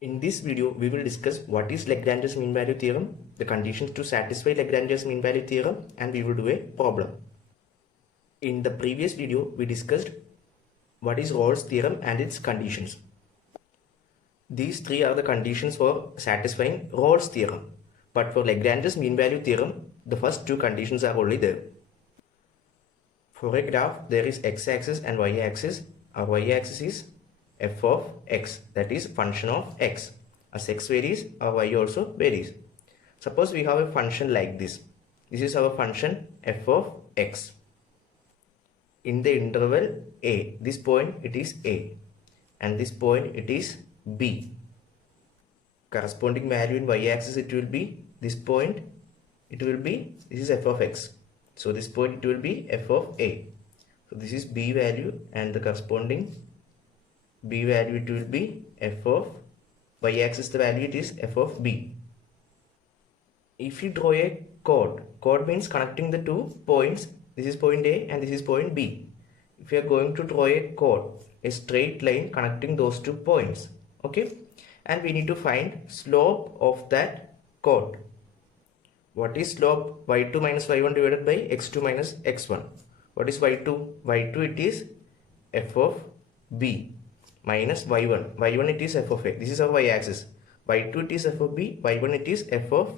In this video, we will discuss what is Lagrange's mean value theorem, the conditions to satisfy Lagrange's mean value theorem, and we will do a problem. In the previous video, we discussed what is Rolle's theorem and its conditions. These three are the conditions for satisfying Rolle's theorem. But for Lagrange's mean value theorem, the first two conditions are only there. For a graph, there is x-axis and y-axis. Our y-axis is f of x, that is function of x. As x varies, our y also varies. Suppose we have a function like this. This is our function f of x. In the interval a, this point it is a, and this point it is b. Corresponding value in y-axis it will be this point, it will be, this is f of x. So this point it will be f of a. So this is b value, and the corresponding b value it will be f of y-axis, the value it is f of b. If you draw a chord means connecting the 2 points, this is point A and this is point B. If you are going to draw a chord, a straight line connecting those 2 points, okay, and we need to find slope of that chord. What is slope? y2 minus y1 divided by x2 minus x1. What is y2? y2 it is f of b minus y1. y1 it is f of a. This is our y-axis. y2 it is f of b, y1 it is f of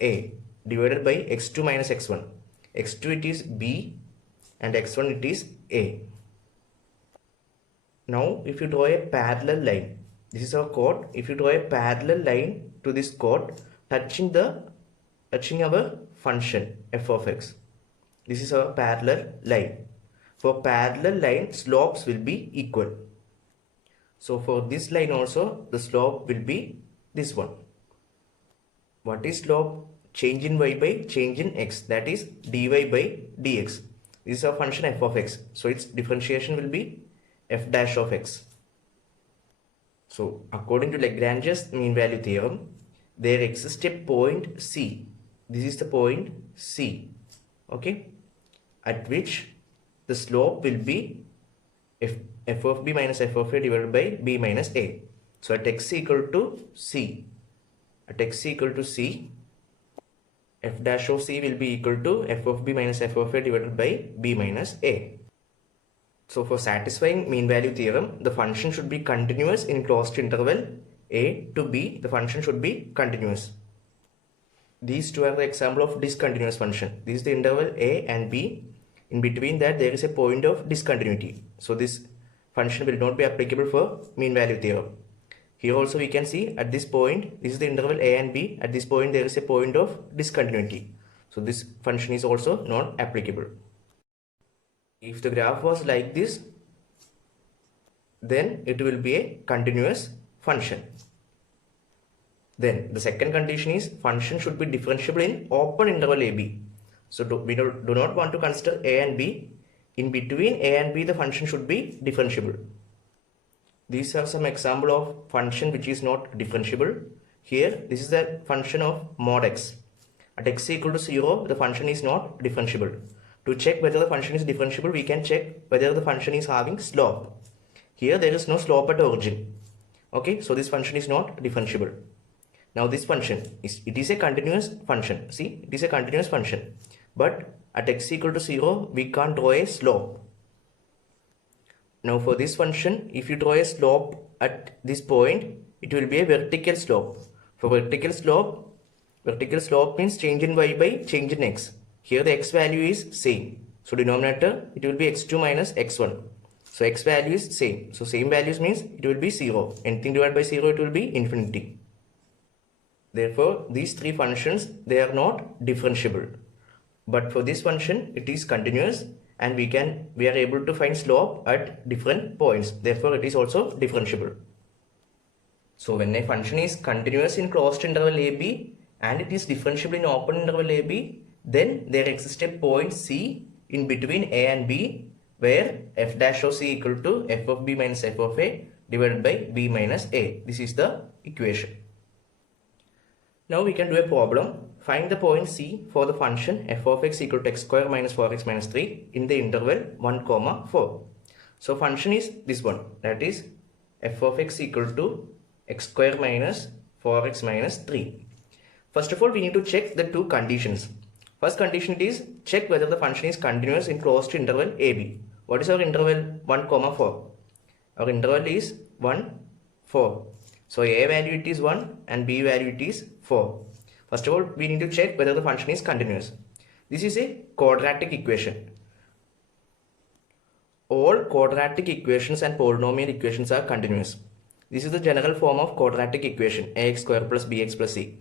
a divided by x2 minus x1. x2 it is b and x1 it is a. Now if you draw a parallel line, this is our chord. If you draw a parallel line to this chord touching our function f of x, this is our parallel line. For parallel line, slopes will be equal. So for this line also, the slope will be this one. What is slope? Change in y by change in x, that is dy by dx. This is our function f of x. So its differentiation will be f dash of x. So according to Lagrange's mean value theorem, there exists a point C. This is the point C, okay, at which the slope will be f of b minus f of a divided by b minus a. So at x equal to c, at x equal to c, f dash of c will be equal to f of b minus f of a divided by b minus a. So for satisfying mean value theorem, the function should be continuous in closed interval a to b. The function should be continuous. These two are the example of discontinuous function. This is the interval a and b. In between that there is a point of discontinuity. So this function will not be applicable for mean value theorem. Here also we can see at this point, this is the interval a and b. At this point there is a point of discontinuity. So this function is also not applicable. If the graph was like this, then it will be a continuous function. Then the second condition is function should be differentiable in open interval ab. So we do not want to consider a and b. In between a and b, the function should be differentiable. These are some example of function which is not differentiable. Here, this is the function of mod x. At x equal to 0, the function is not differentiable. To check whether the function is differentiable, we can check whether the function is having slope. Here, there is no slope at origin. Okay, so this function is not differentiable. Now this function it is a continuous function. See, it is a continuous function. But at x equal to 0, we can't draw a slope. Now for this function, if you draw a slope at this point, it will be a vertical slope. For vertical slope means change in y by change in x. Here the x value is same. So denominator, it will be x2 minus x1. So x value is same. So same values means it will be 0. Anything divided by 0, it will be infinity. Therefore, these three functions, they are not differentiable. But for this function, it is continuous, and we are able to find slope at different points. Therefore, it is also differentiable. So when a function is continuous in closed interval ab and it is differentiable in open interval ab, then there exists a point C in between a and b where f dash of c equal to f of b minus f of a divided by b minus a. This is the equation. Now we can do a problem. Find the point C for the function f of x equal to x square minus 4x minus 3 in the interval 1, 4. So function is this one, that is f of x equal to x square minus 4x minus 3. First of all, we need to check the two conditions. First condition is check whether the function is continuous in closed interval AB. What is our interval? 1, 4. Our interval is 1, 4. So A value it is 1 and B value it is 4. First of all, we need to check whether the function is continuous. This is a quadratic equation. All quadratic equations and polynomial equations are continuous. This is the general form of quadratic equation, ax square plus bx plus c.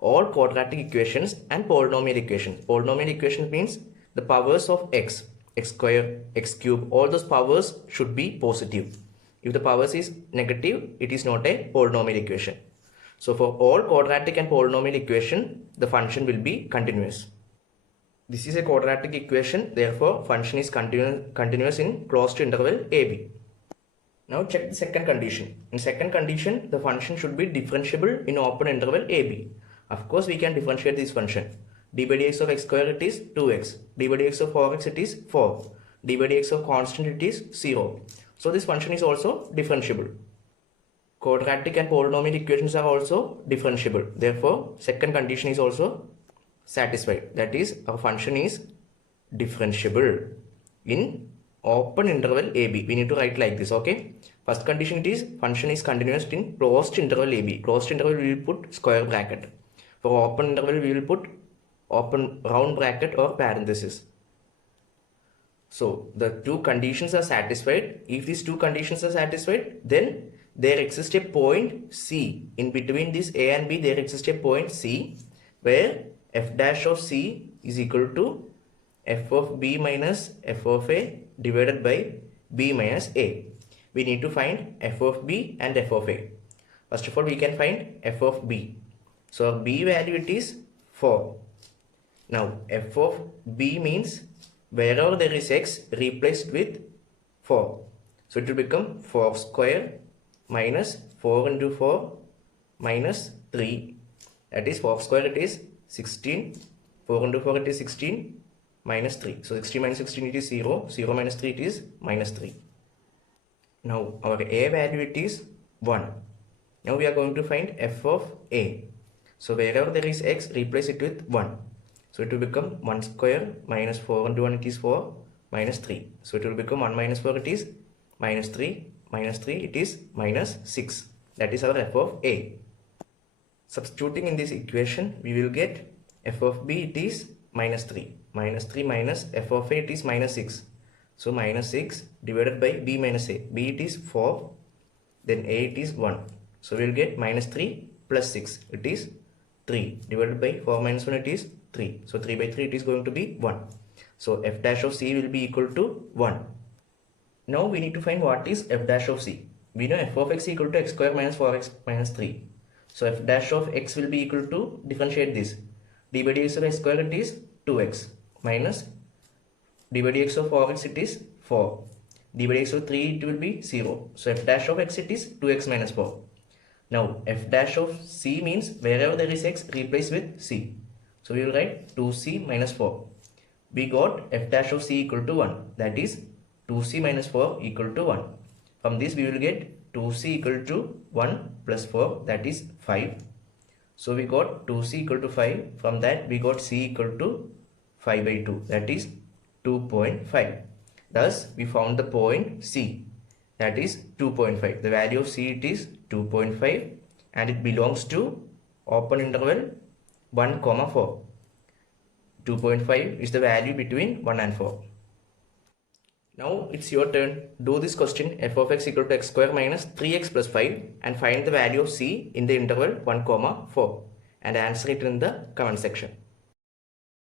All quadratic equations and polynomial equations. Polynomial equation means the powers of x square, x cube, all those powers should be positive. If the powers is negative, it is not a polynomial equation. So for all quadratic and polynomial equation, the function will be continuous. This is a quadratic equation, therefore function is continuous in closed interval AB. Now check the second condition. In second condition, the function should be differentiable in open interval AB. Of course, we can differentiate this function. d by dx of x square it is 2x. d by dx of 4x it is 4. d by dx of constant it is 0. So this function is also differentiable. Quadratic and polynomial equations are also differentiable. Therefore, second condition is also satisfied. That is, our function is differentiable in open interval AB. We need to write like this, okay? First condition it is function is continuous in closed interval AB. Closed interval we will put square bracket. For open interval we will put open round bracket or parenthesis. So the two conditions are satisfied. If these two conditions are satisfied, then there exists a point C. In between this A and B, there exists a point C where f dash of C is equal to f of B minus f of A divided by B minus A. We need to find f of B and f of A. First of all, we can find f of B. So B value it is 4. Now f of B means wherever there is x replaced with 4. So it will become 4 square minus 4 into 4 minus 3. That is 4 square it is 16. 4 into 4 it is 16 minus 3. So 16 minus 16 it is 0. 0 minus 3 it is minus 3. Now our A value it is 1. Now we are going to find f of A. So wherever there is x, replace it with 1. So it will become 1 square minus 4 into 1 it is 4 minus 3. So it will become 1 minus 4 it is minus 3 minus 3 it is minus 6. That is our f of A. Substituting in this equation we will get f of B it is minus 3. Minus 3 minus f of A it is minus 6. So minus 6 divided by B minus A. B it is 4. Then A it is 1. So we will get minus 3 plus 6. It is 3 divided by 4 minus 1 it is 3. So 3 by 3 it is going to be 1. So f dash of C will be equal to 1. Now we need to find what is f dash of C. We know f of x equal to x square minus 4x minus 3. So f dash of x will be equal to, differentiate this. d by dx of x square it is 2x minus d by dx of 4x it is 4. d by dx of 3 it will be 0. So f dash of x it is 2x minus 4. Now f dash of C means wherever there is x replace with C. So we will write 2c minus 4. We got f dash of C equal to 1. That is 2c minus 4 equal to 1. From this we will get 2c equal to 1 plus 4, that is 5. So we got 2c equal to 5. From that we got c equal to 5 by 2, that is 2.5. Thus we found the point C, that is 2.5. The value of C it is 2.5 and it belongs to open interval 1, 4. 2.5 is the value between 1 and 4. Now it's your turn. Do this question, f of x equal to x square minus 3x plus 5, and find the value of C in the interval 1, 4 and answer it in the comment section.